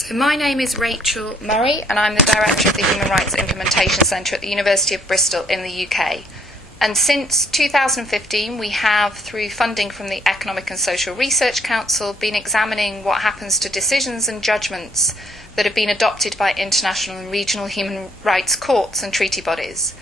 So my name is Rachel Murray and I'm the Director of the Human Rights Implementation Centre at the University of Bristol in the UK. And since 2015 we have, through funding from the Economic and Social Research Council, been examining what happens to decisions and judgments that have been adopted by international and regional human rights courts and treaty bodies.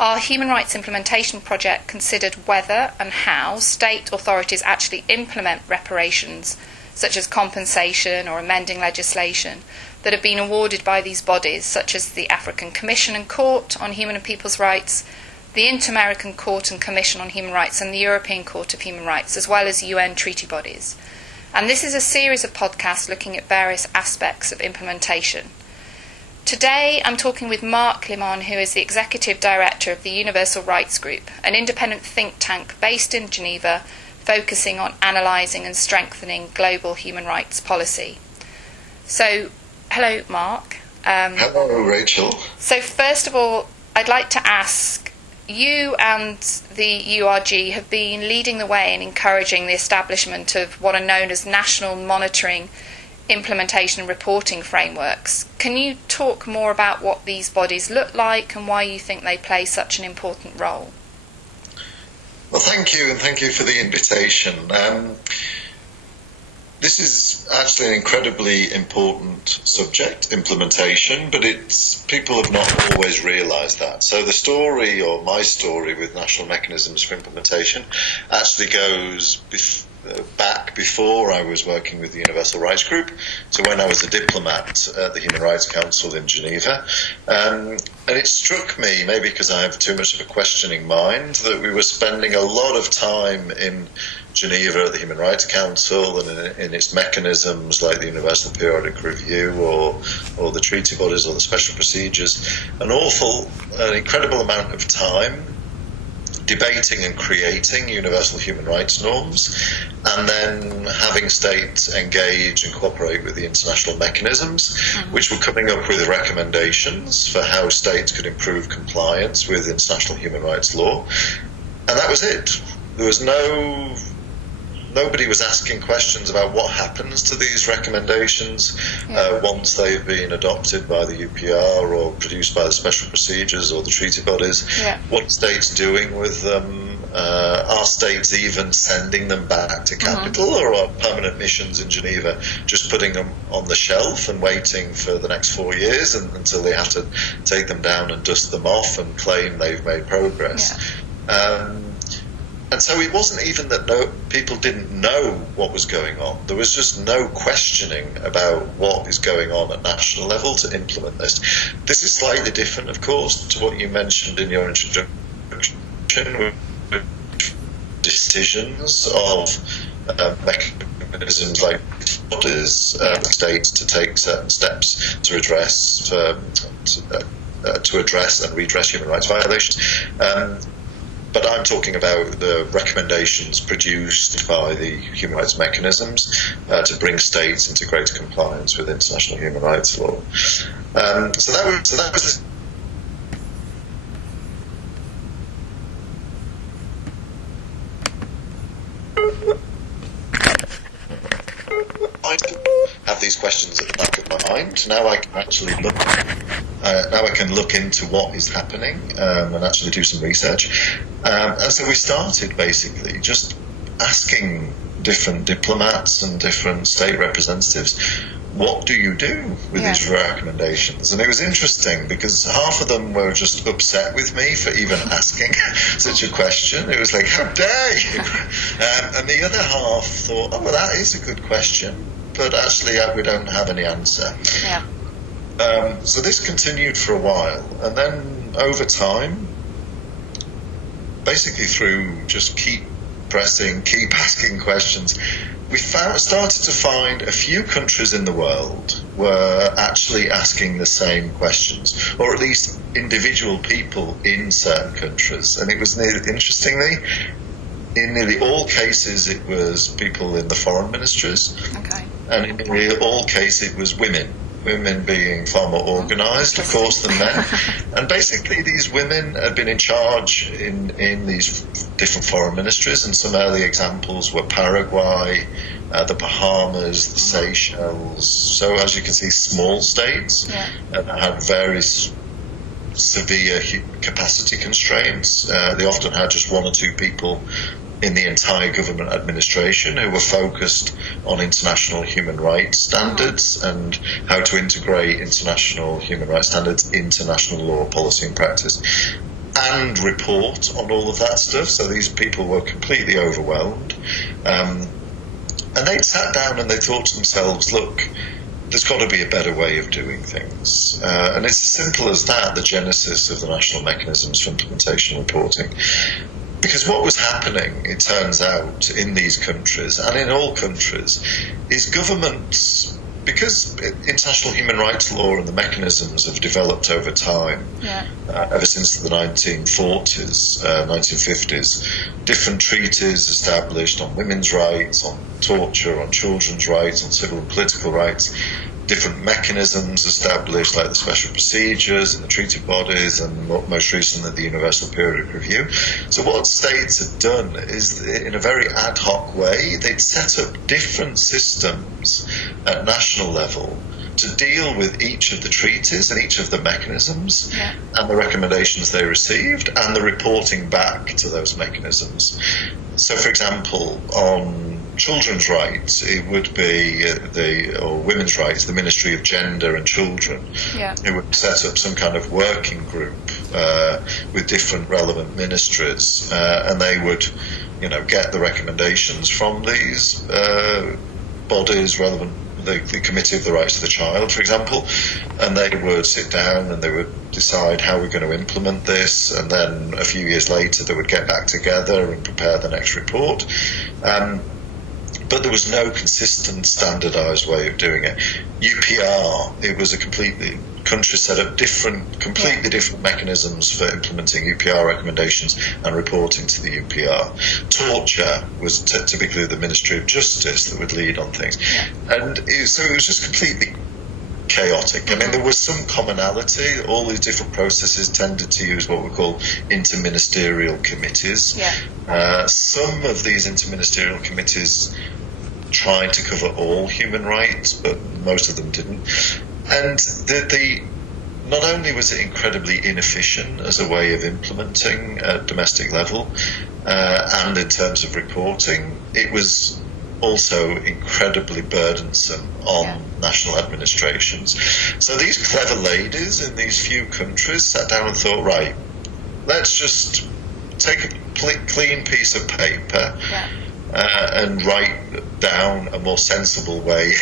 Our Human Rights Implementation Project considered whether and how state authorities actually implement reparations, such as compensation or amending legislation, that have been awarded by these bodies, such as the African Commission and Court on Human and People's Rights, the Inter-American Court and Commission on Human Rights, and the European Court of Human Rights, as well as UN treaty bodies. And this is a series of podcasts looking at various aspects of implementation. Today I'm talking with Marc, Limon, who is the Executive Director of the Universal Rights Group, an independent think tank based in Geneva, focusing on analysing and strengthening global human rights policy. So, hello Marc. Hello Rachel. So first of all, I'd like to ask, you and the URG have been leading the way in encouraging the establishment of what are known as national monitoring, implementation and reporting frameworks. Can you talk more about what these bodies look like and why you think they play such an important role? Well, thank you, and thank you for the invitation. This is actually an incredibly important subject, implementation, but people have not always realised that. So the story, or my story, with national mechanisms for implementation actually goes back before I was working with the Universal Rights Group, to when I was a diplomat at the Human Rights Council in Geneva. And it struck me, maybe because I have too much of a questioning mind, that we were spending a lot of time in Geneva at the Human Rights Council and in its mechanisms like the Universal Periodic Review or the treaty bodies or the special procedures, an incredible amount of time debating and creating universal human rights norms, and then having states engage and cooperate with the international mechanisms, which were coming up with recommendations for how states could improve compliance with international human rights law. And that was it. There was nobody was asking questions about what happens to these recommendations once they've been adopted by the UPR or produced by the special procedures or the treaty bodies. Yeah. What are states doing with them? Are states even sending them back to capital, or are permanent missions in Geneva just putting them on the shelf and waiting for the next 4 years until they have to take them down and dust them off and claim they've made progress? Yeah. And so it wasn't even that people didn't know what was going on. There was just no questioning about what is going on at national level to implement this. This is slightly different, of course, to what you mentioned in your introduction, with decisions of mechanisms like bodies, states to take certain steps to address and redress human rights violations. But I'm talking about the recommendations produced by the human rights mechanisms to bring states into greater compliance with international human rights law. So that was I have these questions at the back of my mind. Now I can actually look into what is happening and actually do some research. And so we started basically just asking different diplomats and different state representatives, what do you do with these recommendations? And it was interesting because half of them were just upset with me for even asking such a question. It was like, how dare you? And the other half thought, oh, well, that is a good question, but actually we don't have any answer. Yeah. So this continued for a while, and then over time, basically through just keep pressing, keep asking questions, we started to find a few countries in the world were actually asking the same questions, or at least individual people in certain countries. And it was interestingly, in nearly all cases, it was people in the foreign ministries, and in nearly all cases, it was women women being far more organised, of course, than men. And basically these women had been in charge in these different foreign ministries, and some early examples were Paraguay, the Bahamas, the Seychelles. So as you can see, small states, and had very severe capacity constraints. They often had just one or two people in the entire government administration who were focused on international human rights standards and how to integrate international human rights standards into national law, policy and practice, and report on all of that stuff. So these people were completely overwhelmed. And they'd sat down and they thought to themselves, look, there's got to be a better way of doing things. And it's as simple as that, the genesis of the national mechanisms for implementation reporting. Because what was happening, it turns out, in these countries, and in all countries, is governments, because international human rights law and the mechanisms have developed over time, ever since the 1940s, 1950s, different treaties established on women's rights, on torture, on children's rights, on civil and political rights, different mechanisms established like the special procedures and the treaty bodies, and most recently the universal periodic review. So what states had done is, in a very ad hoc way, they'd set up different systems at national level to deal with each of the treaties and each of the mechanisms and the recommendations they received and the reporting back to those mechanisms. So, for example, on children's rights, it would be or women's rights, the Ministry of Gender and Children, who would set up some kind of working group with different relevant ministries, and they would, get the recommendations from these bodies relevant. The Committee of the Rights of the Child, for example, and they would sit down and they would decide how we're going to implement this, and then a few years later they would get back together and prepare the next report. But there was no consistent, standardised way of doing it. UPR, it was a country set up completely different mechanisms for implementing UPR recommendations and reporting to the UPR. Torture was typically the Ministry of Justice that would lead on things. And so it was just completely chaotic. I mean, there was some commonality. All these different processes tended to use what we call interministerial committees. Some of these interministerial committees tried to cover all human rights, but most of them didn't. And not only was it incredibly inefficient as a way of implementing at domestic level and in terms of reporting, it was also incredibly burdensome on national administrations. So these clever ladies in these few countries sat down and thought, right, let's just take a clean piece of paper and write down a more sensible way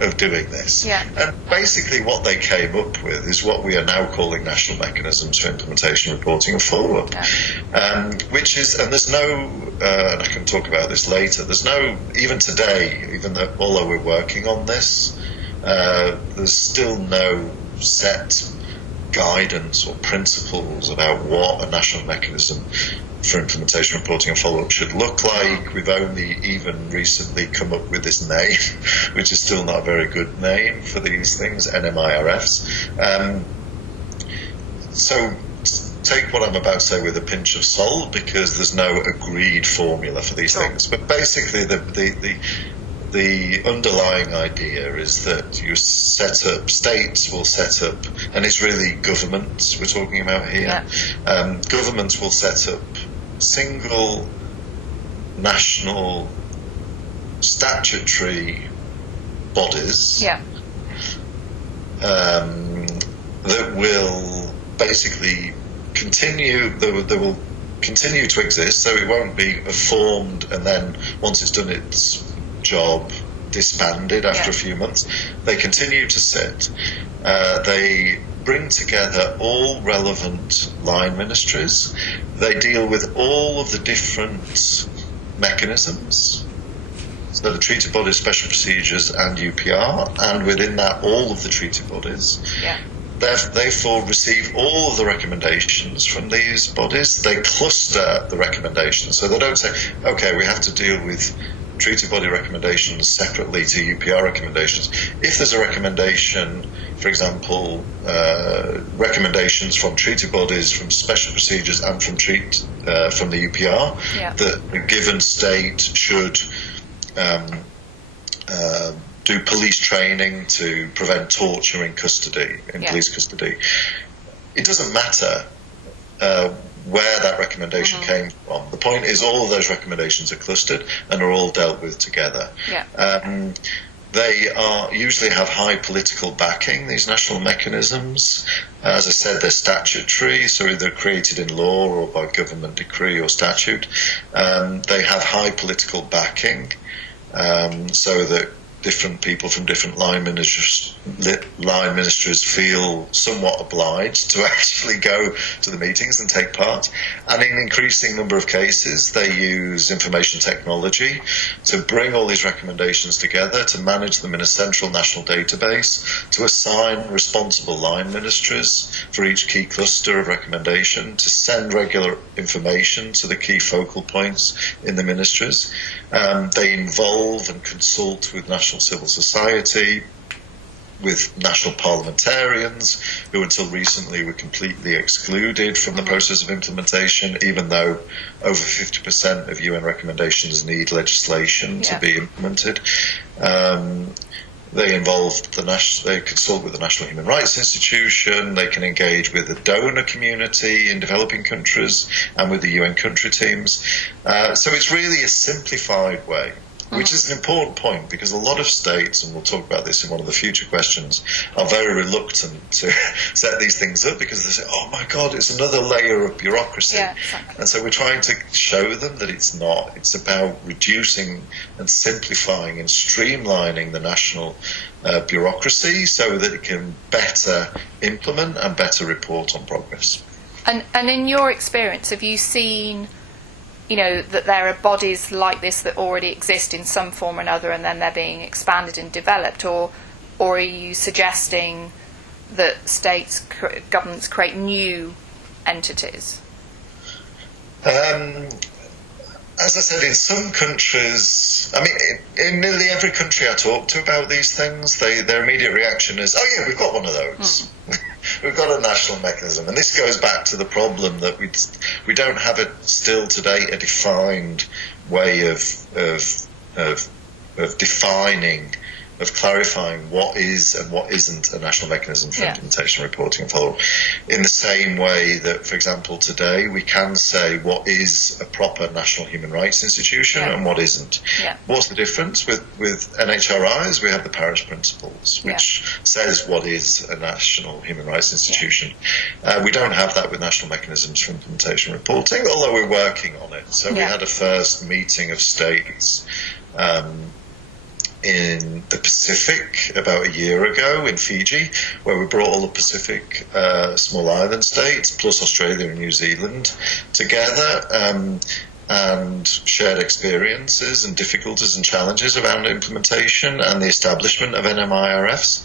of doing this. And basically what they came up with is what we are now calling national mechanisms for implementation, reporting and follow-up, which is, and there's no, and I can talk about this later, there's no, even today, although we're working on this, there's still no set guidance or principles about what a national mechanism for implementation, reporting and follow-up should look like. We've only even recently come up with this name, which is still not a very good name for these things, NMIRFs. So take what I'm about to say with a pinch of salt, because there's no agreed formula for these things. But basically the underlying idea is that you set up, states will set up, and it's really governments we're talking about here. Governments will set up single national statutory bodies that will basically continue, they will continue to exist, so it won't be formed and then once it's done its job disbanded after a few months. They continue to sit. They bring together all relevant line ministries. They deal with all of the different mechanisms, so the treaty bodies, special procedures and UPR, and within that all of the treaty bodies. They therefore receive all of the recommendations from these bodies. They cluster the recommendations, so they don't say, okay, we have to deal with treaty body recommendations separately to UPR recommendations. If there's a recommendation, for example, recommendations from treaty bodies, from special procedures, and from the UPR, that a given state should do police training to prevent torture in custody, police custody. It doesn't matter where that recommendation came from. The point is all of those recommendations are clustered and are all dealt with together. They usually have high political backing, these national mechanisms. As I said, they're statutory, so they're created in law or by government decree or statute. They have high political backing, so that different people from different line ministries feel somewhat obliged to actually go to the meetings and take part. And in an increasing number of cases, they use information technology to bring all these recommendations together, to manage them in a central national database, to assign responsible line ministries for each key cluster of recommendation, to send regular information to the key focal points in the ministries. They involve and consult with national civil society, with national parliamentarians, who until recently were completely excluded from the process of implementation, even though over 50% of UN recommendations need legislation to be implemented. They they consult with the National Human Rights Institution, they can engage with the donor community in developing countries and with the UN country teams. So it's really a simplified way, which is an important point, because a lot of states, and we'll talk about this in one of the future questions, are very reluctant to set these things up because they say, oh my God, it's another layer of bureaucracy. And so we're trying to show them that it's not. It's about reducing and simplifying and streamlining the national bureaucracy so that it can better implement and better report on progress. And in your experience, have you seen that there are bodies like this that already exist in some form or another, and then they're being expanded and developed, or are you suggesting that governments create new entities? As I said, in some countries, in nearly every country I talk to about these things, their immediate reaction is, oh yeah, we've got one of those. We've got a national mechanism. And this goes back to the problem that we don't have still today a defined way of defining, of clarifying what is and what isn't a national mechanism for implementation, reporting and follow-up. In the same way that, for example, today we can say what is a proper national human rights institution and what isn't. What's the difference? With NHRIs, we have the Paris Principles, which says what is a national human rights institution. We don't have that with national mechanisms for implementation reporting, although we're working on it. So we had a first meeting of states in the Pacific about a year ago in Fiji, where we brought all the Pacific small island states plus Australia and New Zealand together and shared experiences and difficulties and challenges around implementation and the establishment of NMIRFs,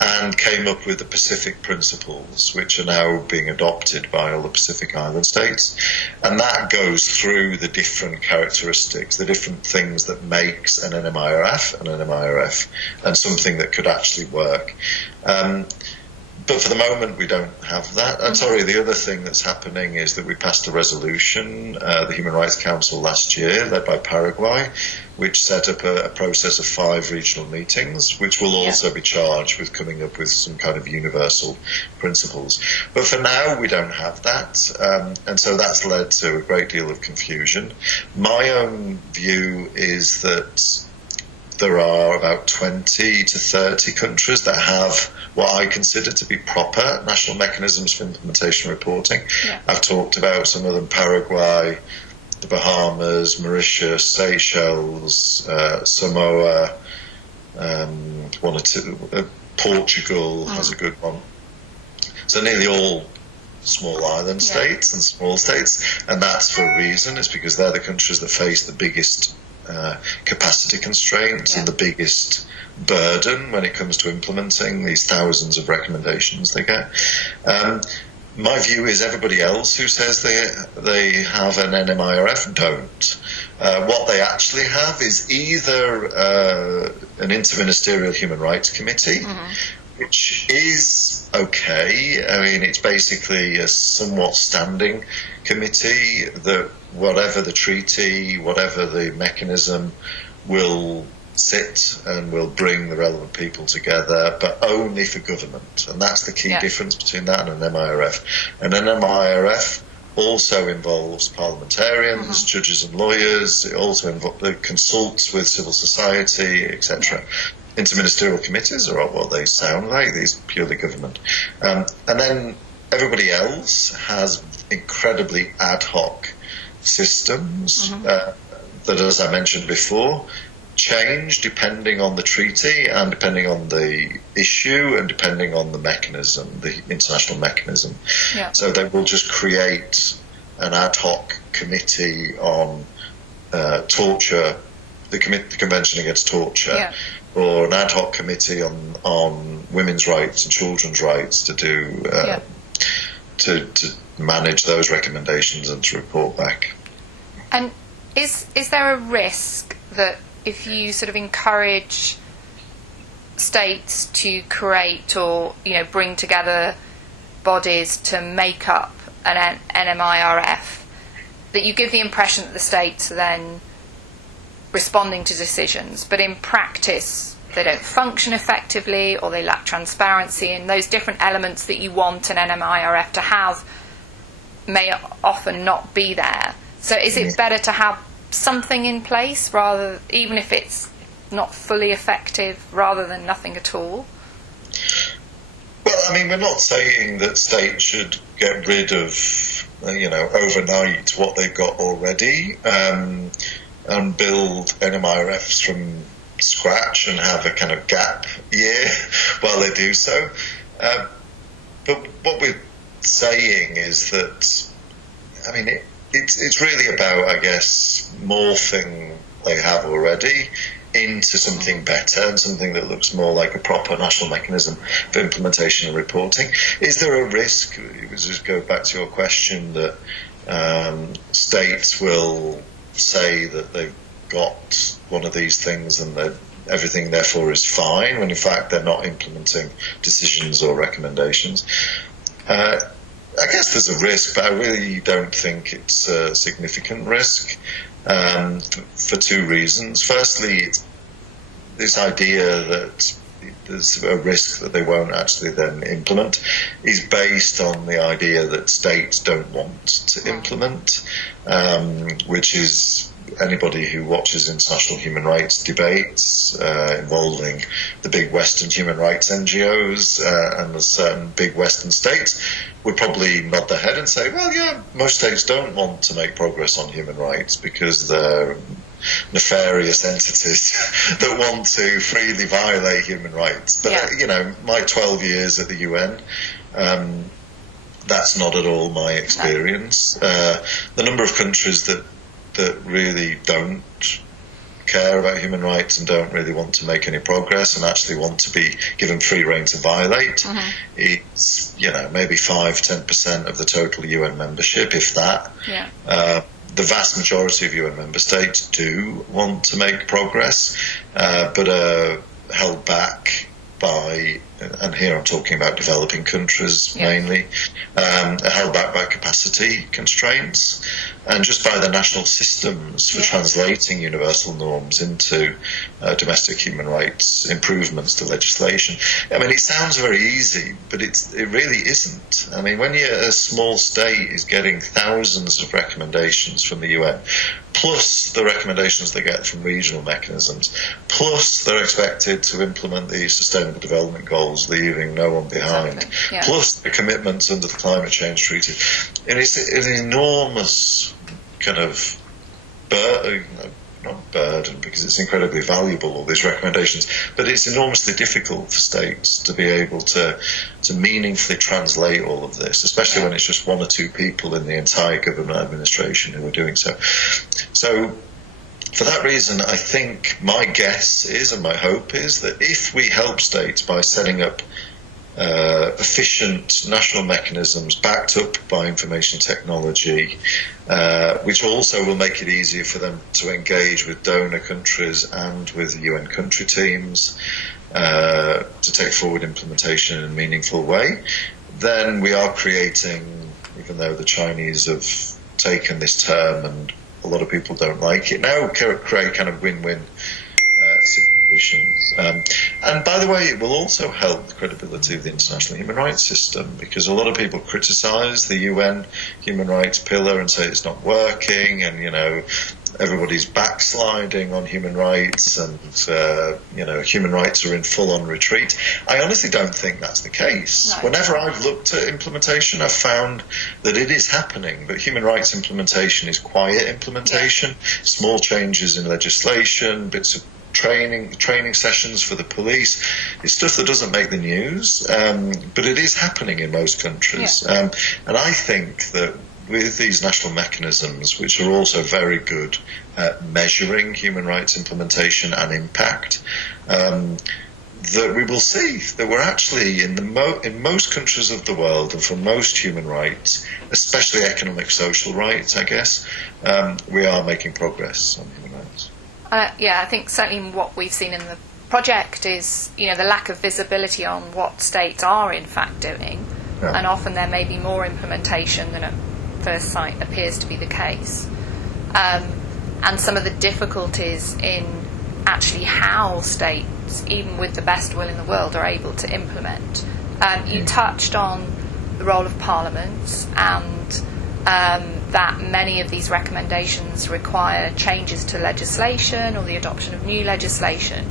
and came up with the Pacific Principles, which are now being adopted by all the Pacific Island states. And that goes through the different characteristics, the different things that makes an NMIRF and something that could actually work. But for the moment, we don't have that. And the other thing that's happening is that we passed a resolution, the Human Rights Council last year, led by Paraguay, which set up a process of 5 regional meetings, which will also be charged with coming up with some kind of universal principles. But for now, we don't have that. And so that's led to a great deal of confusion. My own view is that there are about 20 to 30 countries that have what I consider to be proper national mechanisms for implementation reporting. I've talked about some of them: Paraguay, the Bahamas, Mauritius, Seychelles, Samoa, one or two. Portugal has a good one. So nearly all small island states and small states, and that's for a reason. It's because they're the countries that face the biggest capacity constraints and the biggest burden when it comes to implementing these thousands of recommendations they get. My view is everybody else who says they have an NMIRF don't. What they actually have is either an interministerial human rights committee, which is okay. I mean, it's basically a somewhat standing committee that whatever the treaty, whatever the mechanism, will sit and will bring the relevant people together, but only for government. And that's the key difference between that and an MIRF. And an MIRF also involves parliamentarians, judges and lawyers. It also consults with civil society, etc. Interministerial committees are what they sound like. These are purely government. And then everybody else has incredibly ad hoc systems that, as I mentioned before, change depending on the treaty and depending on the issue and depending on the mechanism, the international mechanism. So they will just create an ad hoc committee on torture, the Convention Against Torture, or an ad hoc committee on women's rights and children's rights to do to manage those recommendations and to report back. And is there a risk that if you sort of encourage states to create or bring together bodies to make up an NMIRF, that you give the impression that the states are then responding to decisions, but in practice they don't function effectively or they lack transparency, and those different elements that you want an NMIRF to have may often not be there. So is it better to have something in place, rather, even if it's not fully effective, rather than nothing at all? Well, I mean, we're not saying that states should get rid of, overnight what they've got already and build NMIRFs from scratch and have a kind of gap year while they do so. But what we're saying is that, I mean, it's really about, I guess, morphing they have already into something better and something that looks more like a proper national mechanism for implementation and reporting. Is there a risk, just go back to your question, that states will say that they've got one of these things and that everything therefore is fine, when in fact they're not implementing decisions or recommendations? I guess there's a risk, but I really don't think it's a significant risk for two reasons. Firstly, it's this idea that there's a risk that they won't actually then implement is based on the idea that states don't want to implement, which is anybody who watches international human rights debates involving the big Western human rights NGOs and the certain big Western states would probably nod their head and say, well, yeah, most states don't want to make progress on human rights because they're nefarious entities that want to freely violate human rights. But, my 12 years at the UN, that's not at all my experience. The number of countries that really don't care about human rights and don't really want to make any progress and actually want to be given free rein to violate, it's, maybe 5-10% of the total UN membership, if that. The vast majority of UN member states do want to make progress, but are held back by, and here I'm talking about developing countries mainly, are held back by capacity constraints and just by the national systems for translating universal norms into domestic human rights improvements to legislation. I mean, it sounds very easy, but it really isn't. I mean, when a small state is getting thousands of recommendations from the UN, plus the recommendations they get from regional mechanisms, plus they're expected to implement the Sustainable Development Goals, leaving no one behind, plus the commitments under the Climate Change Treaty. And it's an enormous kind of not burden, because it's incredibly valuable, all these recommendations, but it's enormously difficult for states to be able to meaningfully translate all of this, especially when it's just one or two people in the entire government administration who are doing so. So for that reason, I think my guess is, and my hope is, that if we help states by setting up efficient national mechanisms backed up by information technology, which also will make it easier for them to engage with donor countries and with UN country teams to take forward implementation in a meaningful way, then we are creating, even though the Chinese have taken this term and a lot of people don't like it now, create kind of win-win situations. And by the way, it will also help the credibility of the international human rights system, because a lot of people criticise the UN human rights pillar and say it's not working, and everybody's backsliding on human rights, and human rights are in full-on retreat. I honestly don't think that's the case. No. Whenever I've looked at implementation, I've found that it is happening, but human rights implementation is quiet implementation, small changes in legislation, bits of training sessions for the police. It's stuff that doesn't make the news, but it is happening in most countries. And I think that with these national mechanisms, which are also very good at measuring human rights implementation and impact, that we will see that we're actually in most countries of the world, and for most human rights, especially economic social rights, I guess, we are making progress on human rights. I think certainly what we've seen in the project is, the lack of visibility on what states are in fact doing, and often there may be more implementation than at first sight appears to be the case, and some of the difficulties in actually how states, even with the best will in the world, are able to implement. You touched on the role of parliaments, and that many of these recommendations require changes to legislation or the adoption of new legislation.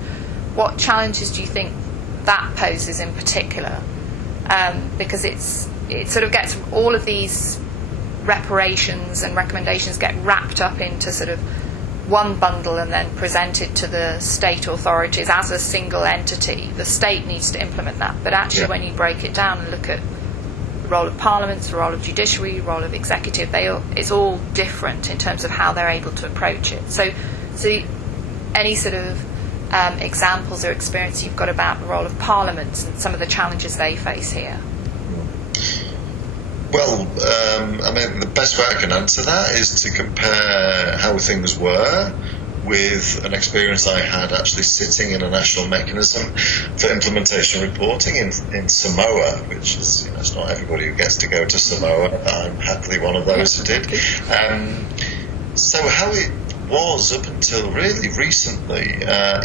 What challenges do you think that poses in particular? Because it sort of gets all of these reparations and recommendations get wrapped up into sort of one bundle and then presented to the state authorities as a single entity. The state needs to implement that, but actually when you break it down and look at the role of parliaments, the role of judiciary, the role of executive, it's all different in terms of how they're able to approach it. So any sort of examples or experience you've got about the role of parliaments and some of the challenges they face here? Well, the best way I can answer that is to compare how things were with an experience I had actually sitting in a national mechanism for implementation reporting in Samoa, which is, it's not everybody who gets to go to Samoa. I'm happily one of those who did. So how it was up until really recently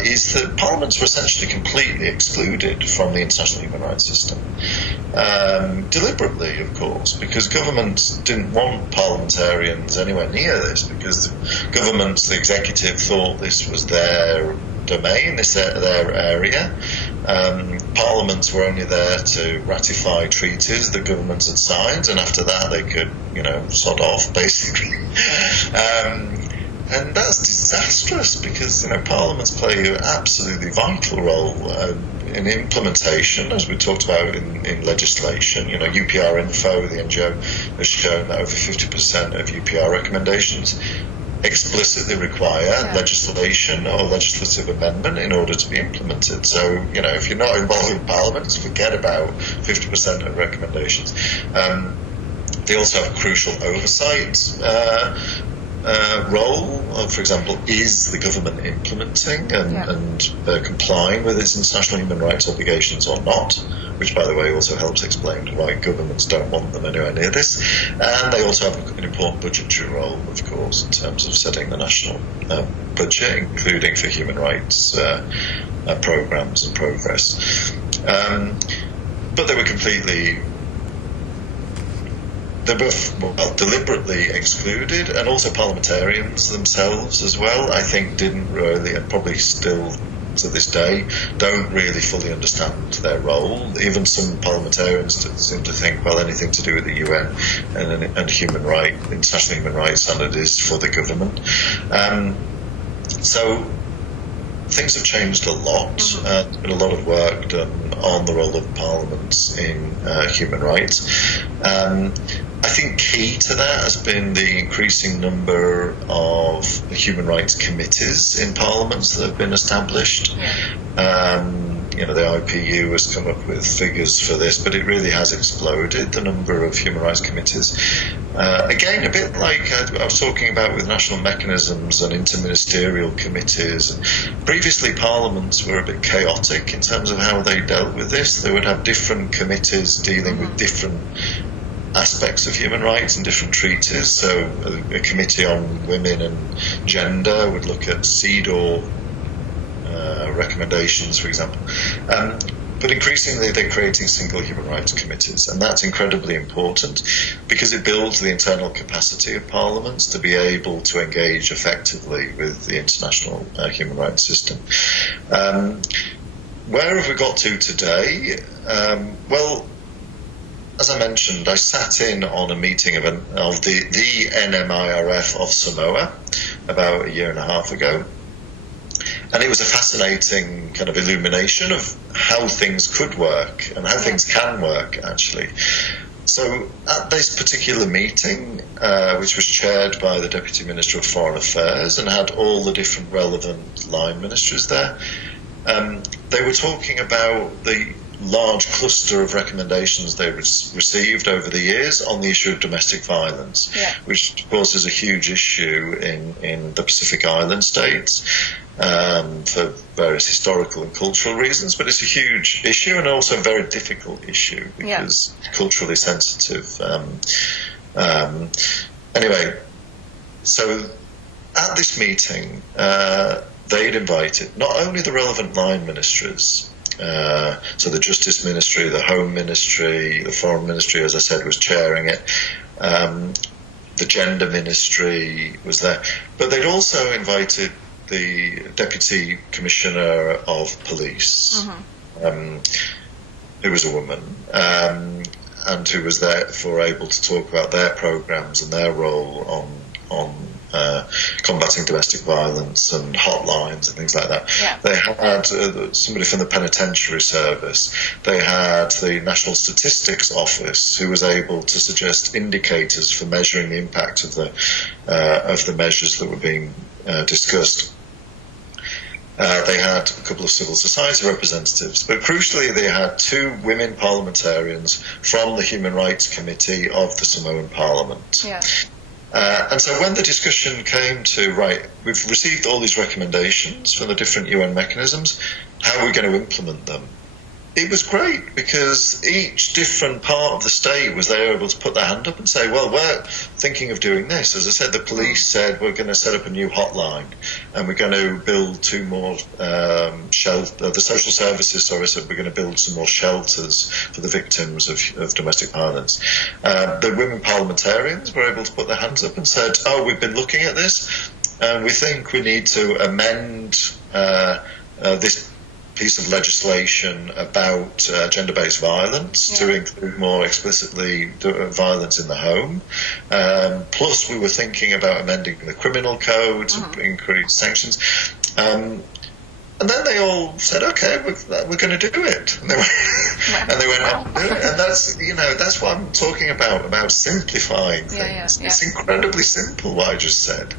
is that parliaments were essentially completely excluded from the international human rights system. Deliberately, of course, because governments didn't want parliamentarians anywhere near this, because the executive thought this was their domain, their area. Parliaments were only there to ratify treaties that governments had signed, and after that they could, sod off, basically. And that's disastrous, because parliaments play an absolutely vital role in implementation, as we talked about in legislation. UPR Info, the NGO, has shown that over 50% of UPR recommendations explicitly require legislation or legislative amendment in order to be implemented. So, if you're not involved in parliament, forget about 50% of recommendations. They also have a crucial oversight role. For example, is the government implementing and complying with its international human rights obligations or not, which, by the way, also helps explain why governments don't want them anywhere near this. And they also have an important budgetary role, of course, in terms of setting the national budget, including for human rights programs and progress. But they were deliberately excluded, and also parliamentarians themselves as well, I think, didn't really, and probably still to this day, don't really fully understand their role. Even some parliamentarians seem to think, well, anything to do with the UN and international human rights standard is for the government. So things have changed a lot. There's been a lot of work done on the role of parliaments in human rights. I think key to that has been the increasing number of human rights committees in parliaments that have been established. the IPU has come up with figures for this, but it really has exploded, the number of human rights committees. Again, a bit like I was talking about with national mechanisms and interministerial committees. Previously, parliaments were a bit chaotic in terms of how they dealt with this. They would have different committees dealing with different aspects of human rights and different treaties. So a committee on women and gender would look at CEDAW recommendations, for example. But increasingly they're creating single human rights committees, and that's incredibly important because it builds the internal capacity of parliaments to be able to engage effectively with the international human rights system. Where have we got to today? Well, as I mentioned, I sat in on a meeting of the NMIRF of Samoa about a year and a half ago. And it was a fascinating kind of illumination of how things could work and how things can work, actually. So at this particular meeting, which was chaired by the Deputy Minister of Foreign Affairs and had all the different relevant line ministries there, they were talking about the large cluster of recommendations they received over the years on the issue of domestic violence, which of course is a huge issue in the Pacific Island states for various historical and cultural reasons, but it's a huge issue and also a very difficult issue because it's culturally sensitive. Anyway, so at this meeting they'd invited not only the relevant line ministries, so the Justice Ministry, the Home Ministry, the Foreign Ministry, as I said, was chairing it. The Gender Ministry was there. But they'd also invited the Deputy Commissioner of Police, who was a woman, and who was therefore able to talk about their programmes and their role on combating domestic violence and hotlines and things like that. They had somebody from the penitentiary service. They had the National Statistics Office who was able to suggest indicators for measuring the impact of the measures that were being discussed. They had a couple of civil society representatives, but crucially they had 2 women parliamentarians from the Human Rights Committee of the Samoan Parliament. And so when the discussion came to, right, we've received all these recommendations from the different UN mechanisms, how are we going to implement them? It was great because each different part of the state was there able to put their hand up and say, well, we're thinking of doing this. As I said, the police said we're going to set up a new hotline and we're going to build 2 more the social services said we're going to build some more shelters for the victims of domestic violence. The women parliamentarians were able to put their hands up and said, oh, we've been looking at this and we think we need to amend this piece of legislation about gender-based violence to include more explicitly violence in the home. Plus, we were thinking about amending the criminal code to increase sanctions. And then they all said, "Okay, we're going to do it." And they went out and do it. And that's what I'm talking about simplifying things. It's incredibly simple what I just said.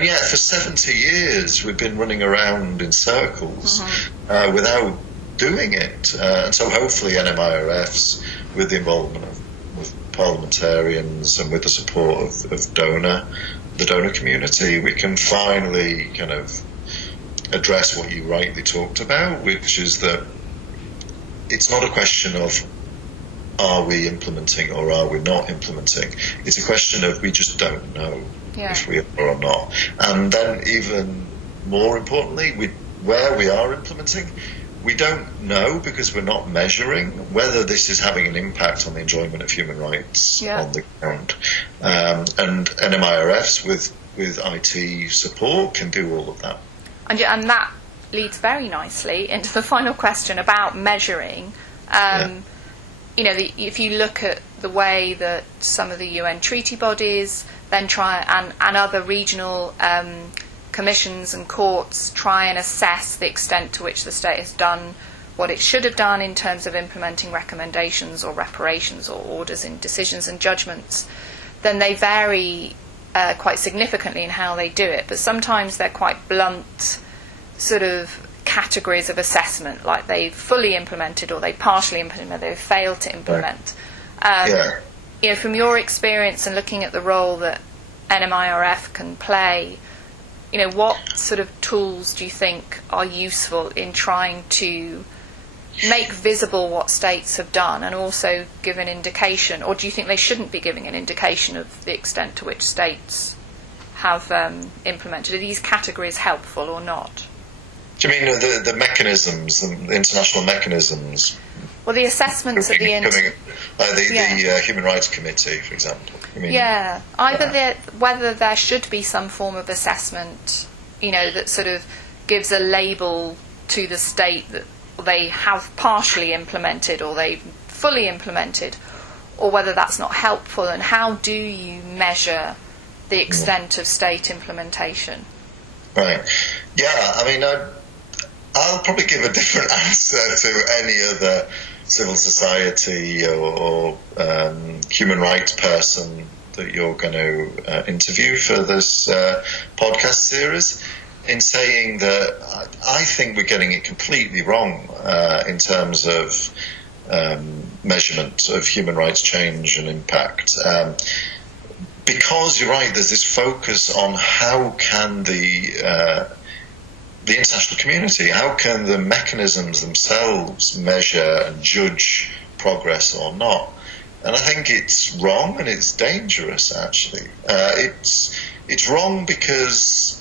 Yeah, for 70 years we've been running around in circles without doing it. And so hopefully NMIRFs, with the involvement of parliamentarians and with the support of the donor community, we can finally kind of address what you rightly talked about, which is that it's not a question of are we implementing or are we not implementing. It's a question of we just don't know if we are or not. And then even more importantly, where we are implementing, we don't know because we're not measuring whether this is having an impact on the enjoyment of human rights on the ground. And NMIRFs with IT support can do all of that. And that leads very nicely into the final question about measuring. If you look at the way that some of the UN treaty bodies then try and other regional commissions and courts try and assess the extent to which the state has done what it should have done in terms of implementing recommendations or reparations or orders in decisions and judgments, then they vary quite significantly in how they do it. But sometimes they're quite blunt, sort of categories of assessment, like they've fully implemented or they partially implemented, they've failed to implement. From your experience and looking at the role that NMIRF can play, what sort of tools do you think are useful in trying to make visible what states have done and also give an indication, or do you think they shouldn't be giving an indication of the extent to which states have implemented? Are these categories helpful or not? Do you mean the mechanisms, the international mechanisms? Well, the assessments at the Human Rights Committee, for example. Whether there should be some form of assessment, that sort of gives a label to the state that they have partially implemented or they fully implemented, or whether that's not helpful, and how do you measure the extent of state implementation? Right. Yeah, I mean, I'll probably give a different answer to any other civil society or human rights person that you're going to interview for this podcast series, in saying that I think we're getting it completely wrong in terms of measurement of human rights change and impact. Because you're right, there's this focus on how can the international community, how can the mechanisms themselves measure and judge progress or not? And I think it's wrong and it's dangerous, actually. It's wrong because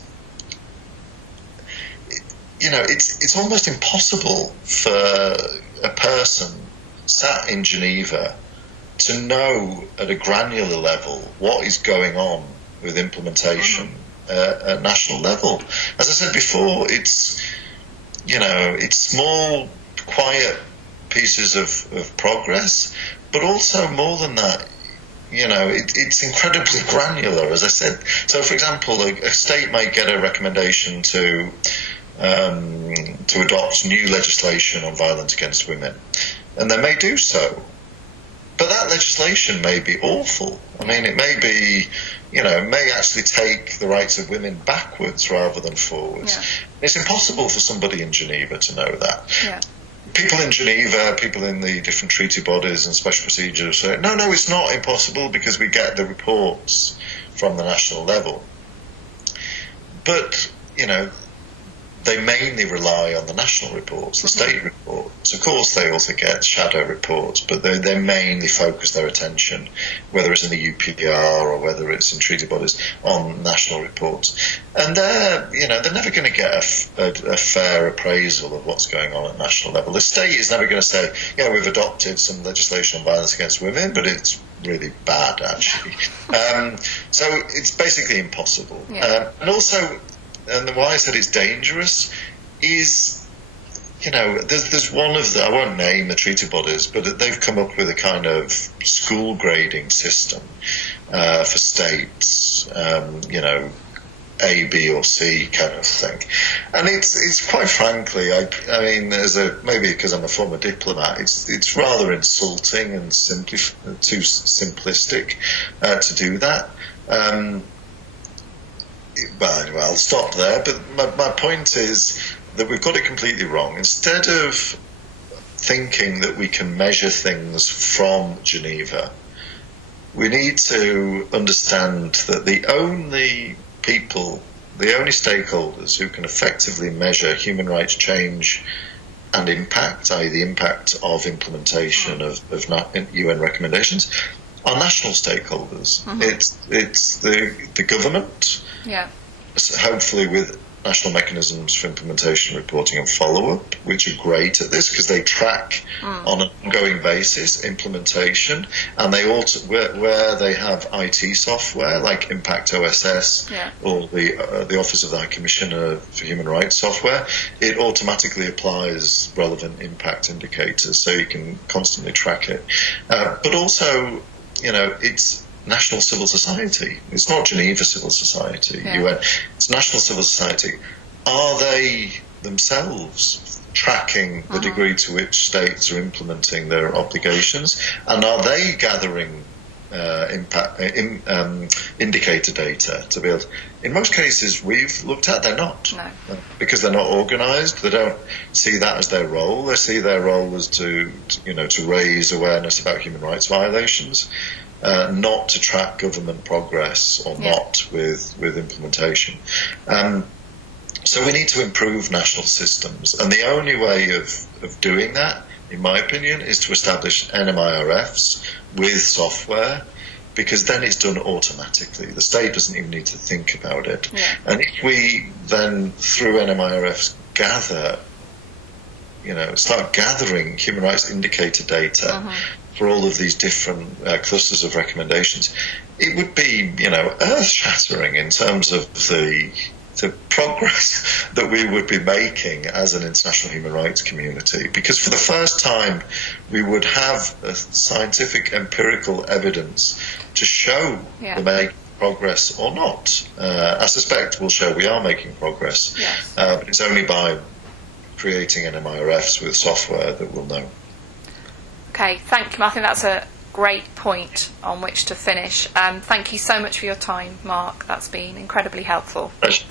it's almost impossible for a person sat in Geneva to know at a granular level what is going on with implementation at national level. As I said before, it's small, quiet pieces of progress, but also more than that, it's incredibly granular, as I said. So, for example, a state might get a recommendation to adopt new legislation on violence against women, and they may do so. But that legislation may be awful. I mean, it may be, it may actually take the rights of women backwards rather than forwards. Yeah. It's impossible for somebody in Geneva to know that. Yeah. People in Geneva, people in the different treaty bodies and special procedures say, no, it's not impossible because we get the reports from the national level. But, they mainly rely on the national reports, the state reports. Of course, they also get shadow reports, but they mainly focus their attention, whether it's in the UPR or whether it's in treaty bodies, on national reports. And they're never going to get a fair appraisal of what's going on at national level. The state is never going to say, we've adopted some legislation on violence against women, but it's really bad, actually. So it's basically impossible. Yeah. And also, and why I said it's dangerous is, there's one of the, I won't name the treaty bodies, but they've come up with a kind of school grading system for states, A, B or C kind of thing. And it's quite frankly, I mean, maybe because I'm a former diplomat, it's rather insulting and too simplistic to do that. Well, anyway, I'll stop there. But my point is that we've got it completely wrong. Instead of thinking that we can measure things from Geneva, we need to understand that the only stakeholders who can effectively measure human rights change and impact, i.e. the impact of implementation of UN recommendations, are national stakeholders. It's the government, hopefully with national mechanisms for implementation, reporting and follow-up, which are great at this because they track on an ongoing basis implementation, and they also where they have IT software like Impact OSS or the Office of the High Commissioner for Human Rights software, it automatically applies relevant impact indicators so you can constantly track it. But also, it's national civil society. It's not Geneva civil society, UN. It's national civil society. Are they themselves tracking the degree to which states are implementing their obligations? And are they gathering indicator data to build. In most cases, we've looked at, they're not. No. Because they're not organised. They don't see that as their role. They see their role as to raise awareness about human rights violations, not to track government progress or not with implementation. So we need to improve national systems, and the only way of doing that, in my opinion, is to establish NMIRFs with software, because then it's done automatically. The state doesn't even need to think about it. Yeah. And if we then, through NMIRFs, start gathering human rights indicator data for all of these different clusters of recommendations, it would be, earth-shattering in terms of the progress that we would be making as an international human rights community, because for the first time we would have a scientific empirical evidence to show the making progress or not. I suspect we'll show we are making progress, but it's only by creating NMIRFs with software that we'll know. Okay, thank you. I think that's a great point on which to finish. Thank you so much for your time, Marc. That's been incredibly helpful. Pleasure.